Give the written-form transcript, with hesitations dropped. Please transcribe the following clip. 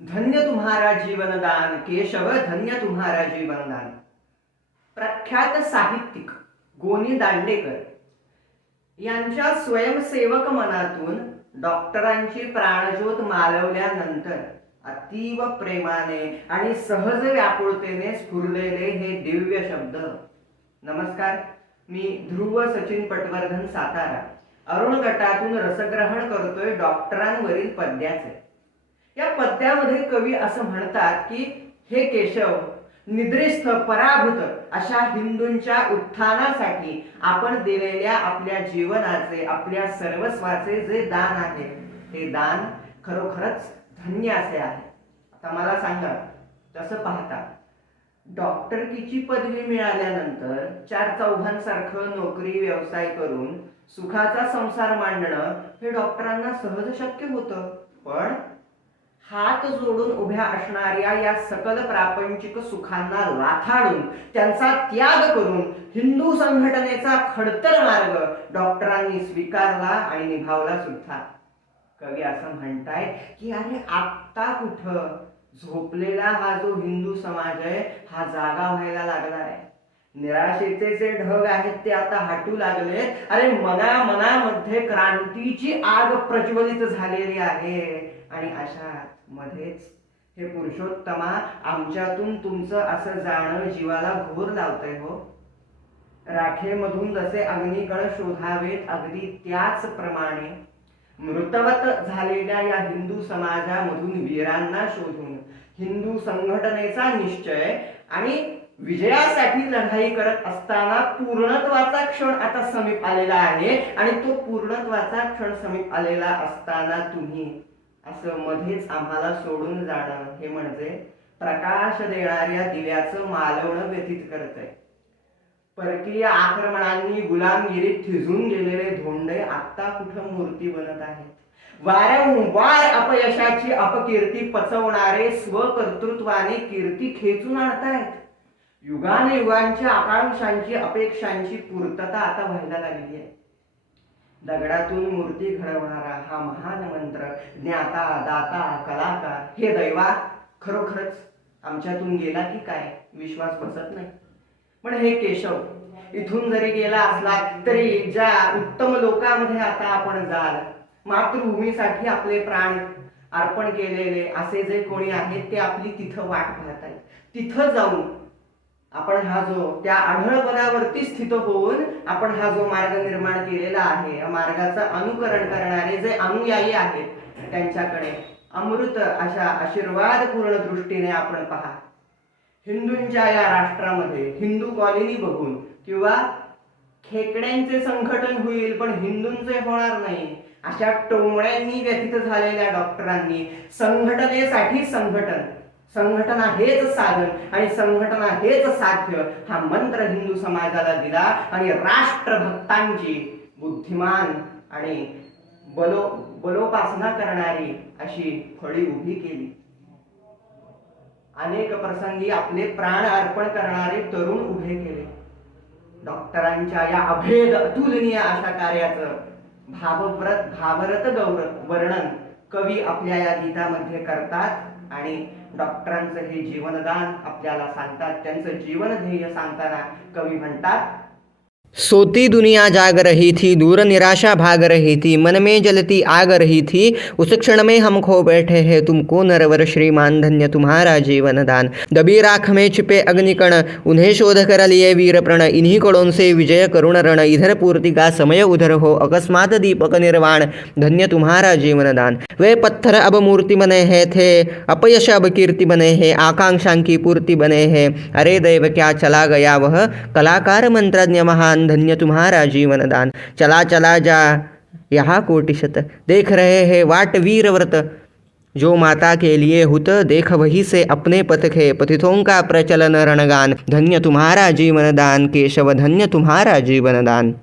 धन्य तुम्हारा जीवनदान केशव, धन्य तुम्हारा जीवनदान. प्रख्यात साहित्यिक गोनी दांडेकर यांच्या स्वयंसेवक मनातून डॉक्टरांची प्राणज्योत मालवल्यानंतर अतीव प्रेमाने आणि सहज व्याकुळतेने स्फुरलेले हे दिव्य शब्द. नमस्कार, मी ध्रुव सचिन पटवर्धन, सातारा. अरुण गटातून रसग्रहण करतोय डॉक्टरांवरील पद्याचे. या पद्यामध्ये कवी असं म्हणतात की हे केशव, निद्रिस्थ पराभूत अशा हिंदूंच्या उत्थानासाठी आपण दिलेल्या आपल्या जीवनाचे, आपल्या सर्वस्वाचे जे दान आहे ते दान खरोखरच धन्य असे आहे. आता मला सांगा, तसं पाहता डॉक्टरकीची पदवी मिळाल्यानंतर चार चौघांसारखं नोकरी व्यवसाय करून सुखाचा संसार मांडणं हे डॉक्टरांना सहज शक्य होतं. पण हात जोडून उभ्या असणाऱ्या या सकल प्रापंचिक सुखांना लाथाडून त्यांचा त्याग करून हिंदू संघटनेचा खडतर मार्ग डॉक्टरांनी स्वीकारला आणि निभावला सुद्धा. कवी असं म्हणताय की अरे आत्ता कुठं झोपलेला हा जो हिंदू समाज आहे हा जागा व्हायला लागलाय. निराशेचे जे ढग आहेत ते आता हटू लागले. अरे मनामध्ये क्रांतीची आग प्रज्वलित झालेली आहे. आणि अशा मध्येच हे पुरुषोत्तमा, आमच्यातून तुमचं असं जाणं जीवाला घोर लावतंय हो. राखेमधून जसे अग्निकण शोधावेत अगदी त्याचप्रमाणे मृतवत झालेल्या या हिंदू समाजामधून वीरांना शोधून हिंदू संघटनेचा निश्चय आणि विजयासाठी लढाई करत असताना पूर्णत्वाचा क्षण आता समीप आलेला आहे. आणि तो पूर्णत्वाचा क्षण समीप आलेला असताना तुम्ही असं मध्येच आम्हाला सोडून जाणं हे म्हणजे प्रकाश देणाऱ्या दिव्याचं मालवणं व्यतीत करतंय. परकीय आक्रमणांनी गुलामगिरीत थिजून गेलेले धोंडे आता कुठं मूर्ती बनत आहेत. वारंवार अपयशाची अपकीर्ती पचवणारे स्वकर्तृत्वाने कीर्ती खेचून आणतायत. युगानुयुगांच्या आकांक्षांची, अपेक्षांची पूर्तता आता व्हायला लागली आहे. दगडातून मूर्ती घडवणारा हा महान मंत्र, ज्ञाता दाता कलाकार, हे दैवा खरोखरच आमच्यातून गेला की काय विश्वास बसत नाही. पण हे केशव इथून जरी गेला असला तरी ज्या उत्तम लोकांमध्ये आता आपण जाल, मातृभूमीसाठी आपले प्राण अर्पण केलेले असे जे कोणी आहेत ते आपली तिथं वाट पाहत आहेत. तिथं जाऊन आपण हा जो त्या आढळ पदावरती स्थित होऊन आपण हा जो मार्ग निर्माण केलेला आहे, या मार्गाचं अनुकरण करणारे जे अनुयायी आहेत त्यांच्याकडे अमृत अशा आशीर्वादपूर्ण दृष्टीने आपण पहा. हिंदूंच्या या राष्ट्रामध्ये हिंदू कॉलनी बघून किंवा खेकड्यांचे संघटन होईल पण हिंदूंचे होणार नाही अशा टोमण्यांनी व्यथित झालेल्या डॉक्टरांनी संघटनेसाठी संघटना हेच साधन आणि संघटना हेच साध्य हा मंत्र हिंदू समाजाला दिला आणि राष्ट्रभक्तांची बुद्धिमान आणि बलोपासना करणारी अशी फळी उभी केली. अनेक प्रसंगी आपले प्राण अर्पण करणारे तरुण उभे केले. डॉक्टरांच्या या अभेद अतुलनीय अशा कार्याचं भावरत वर्णन कवी आपल्या या गीतामध्ये करतात आणि डॉक्टरांचं हे जीवनदान आपल्याला सांगतात. त्यांचं जीवन ध्येय सांगताना कवी म्हणतात, सोती दुनिया जाग रही थी, दूर निराशा भाग रही थी, मन में जलती आग रही थी, उस क्षण में हम खो बैठे हैं तुमको नरवर श्रीमान, धन्य तुम्हारा जीवन दान. दबी राख में छिपे अग्निकण, उन्हें शोध कर लिए वीर प्रण, इन्हीं कड़ों से विजय करुण रण, इधर पूर्ति का समय उधर हो, अकस्मात दीपक निर्वाण, धन्य तुम्हारा जीवन दान. वे पत्थर अब मूर्ति बने हैं, थे अपयश अब कीर्ति बने हैं, आकांक्षा की पूर्ति बने हैं, अरे दैव क्या चला गया वह कलाकार मंत्रज्ञ महान, धन्य तुम्हारा जीवन दान. चला चला जा यहाँ कोटिशत, देख रहे हैं वाट वीर व्रत, जो माता के लिए हुत, देख वही से अपने पथ खे, पथितों का प्रचलन रणगान, धन्य तुम्हारा जीवन दान केशव, धन्य तुम्हारा जीवन दान.